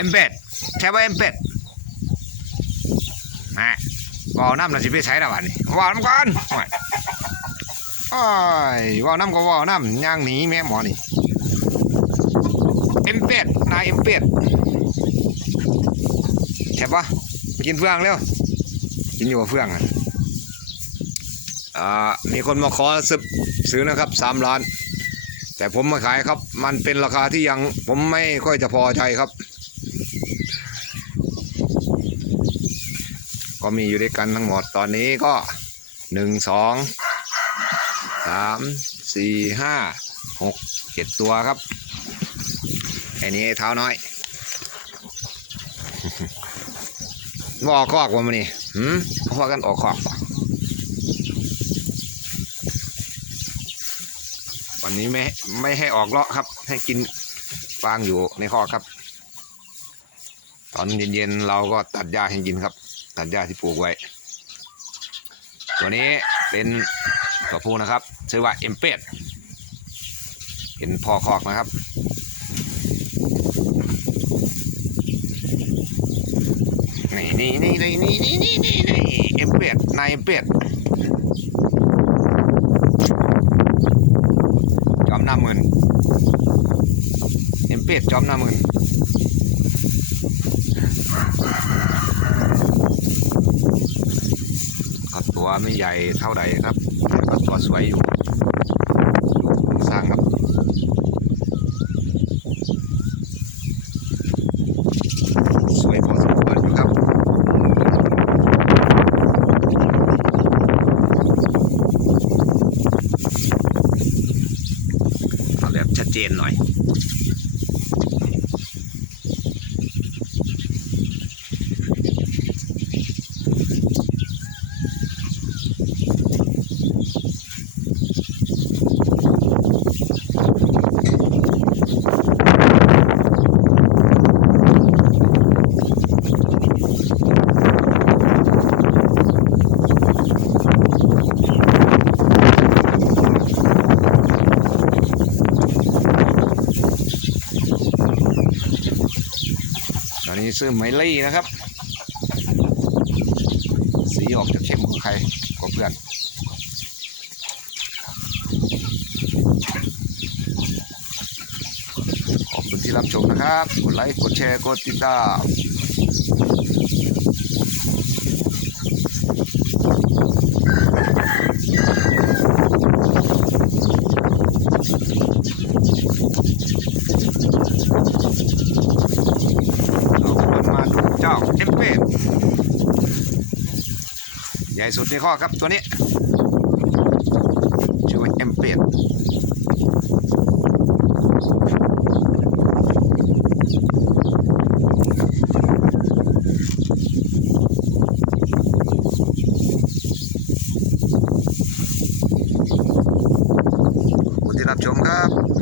อ็มเป็ดใช่ว่าเอ็มเป็ดมาว่าวน้ำน่ะสิไปใช้แล้ววันนี้ว่าวน้ำก่อนโอ้ยว่าวน้ำก็ว่าวน้ำย่างหนีแม่หมอนี่เอ็มเป็ดนายเอ็มเป็ดใช่ปะกินเฟืองเร็วกินอยู่กับเฟืองอะมีคนมาขอซื้อซื้อนะครับสามล้าน แต่ผมมาขายครับ มันเป็นราคาที่ยังผมไม่ค่อยจะพอใจครับ ก็มีอยู่ด้วยกันทั้งหมดตอนนี้ก็หนึ่งสองสามสี่ห้าหกเจ็ดตัวครับไอ้นี้เท้าน้อยว่าออกคอกว่ามันนี่หืมว่ากันออกคอกบ่วันนี้ไม่ไม่ให้ออกเลาะครับ ให้กินฟางอยู่ในคอกครับ ตอนเย็นๆเราก็ตัดหญ้าให้กินครับ ตัดหญ้าที่ปลูกไว้ ตัวนี้เป็นตัวผู้นะครับ ชื่อว่าเอ็มเป็ดเป็นพ่อคอกนะครับนี่นี่นี่นี่นี่นี่นี่นี่นี่เอ็มเป็ดนายเอ็มเป็ดจอมหน้าหมื่นเอ็มเป็ดจอมหน้าหมื่น ครับตัว ไม่ใหญ่เท่าใดครับแต่ก็ตัวสวยอยู่สร้างครับสวยพอสมควรอยู่ครับเอาแบบชัดเจนหน่อย อนนี้ซื้อไมลี่นะครับ สีออกจะเข้มกว่าใครกว่าเพื่อนขอบคุณที่รับชมนะครับ กดไลค์ กดแชร์ กดติดตามเรากำลังมาดู เจ้าเอ็มเป็ดใหญ่สุดในข้อครับตัวนี้ชื่อว่าเอ็มเป็ดขอบคุณที่รับชมครับ